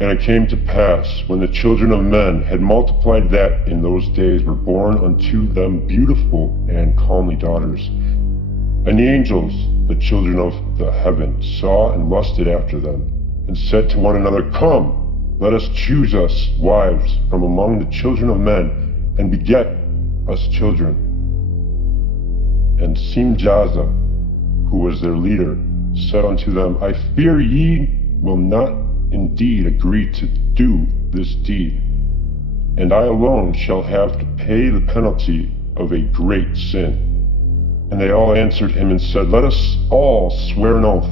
And it came to pass, when the children of men had multiplied, that in those days were born unto them beautiful and comely daughters. And the angels, the children of the heaven, saw and lusted after them, and said to one another, Come, let us choose us wives from among the children of men, and beget us children. And Simjaza, who was their leader, said unto them, I fear ye will not indeed agree to do this deed, and I alone shall have to pay the penalty of a great sin. And they all answered him and said, Let us all swear an oath,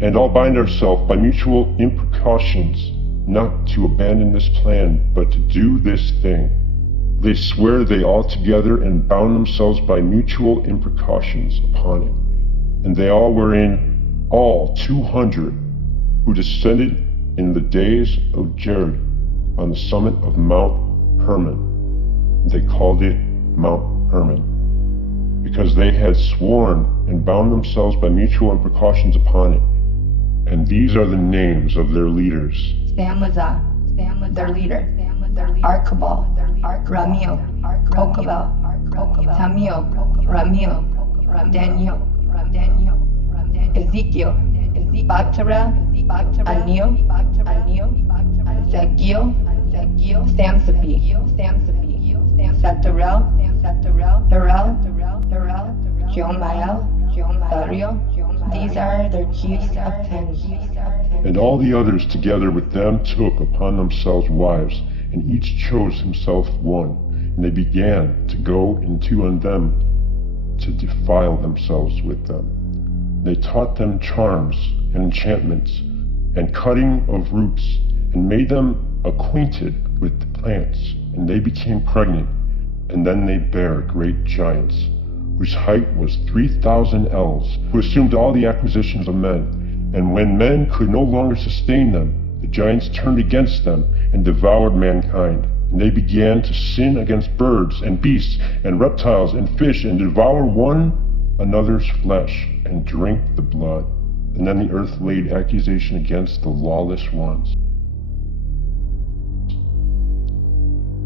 and all bind ourselves by mutual imprecations, not to abandon this plan, but to do this thing. They sware they all together, and bound themselves by mutual imprecations upon it. And they all were in all 200, who descended in the days of Jared on the summit of Mount Hermon. And they called it Mount Hermon, because they had sworn and bound themselves by mutual imprecations upon it. And these are the names of their leaders. Samlaza, their leader. Archibald, Ramil, Kokabel, Tamil, Ramil, Daniel, Ezekiel, Bactera, Anil, Zagiel, Samsapi, Satarel, Darel, Jomael, Dario. These are their chiefs of 10. And all the others together with them took upon themselves wives, and each chose himself one. And they began to go into on them to defile themselves with them. They taught them charms and enchantments, and cutting of roots, and made them acquainted with the plants. And they became pregnant, and then they bare great giants, whose height was 3,000 ells, who assumed all the acquisitions of men. And when men could no longer sustain them, the giants turned against them, and devoured mankind. And they began to sin against birds, and beasts, and reptiles, and fish, and devour one another's flesh, and drink the blood. And then the earth laid accusation against the lawless ones.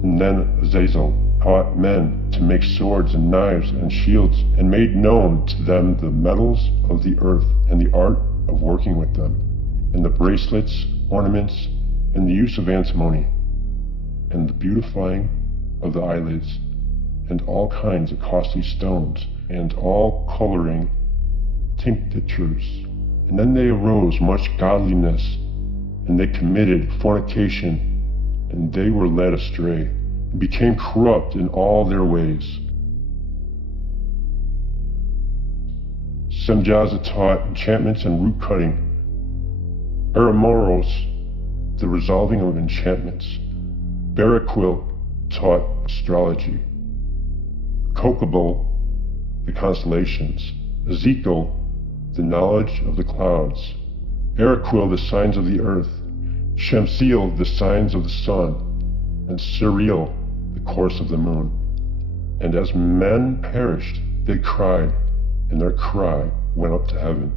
And then Azazel taught men to make swords and knives and shields, and made known to them the metals of the earth, and the art of working with them, and the bracelets, ornaments, and the use of antimony, and the beautifying of the eyelids, and all kinds of costly stones, and all coloring tinctures. And then they arose much godliness, and they committed fornication, and they were led astray, and became corrupt in all their ways. Semjaza taught enchantments and root cutting. Aramoros, the resolving of enchantments. Baraquil taught astrology. Kokabel, the constellations. Ezekiel, the knowledge of the clouds. Baraquil, the signs of the earth. Shamsiel, the signs of the sun. And Siriel, the course of the moon. And as men perished, they cried, and their cry went up to heaven.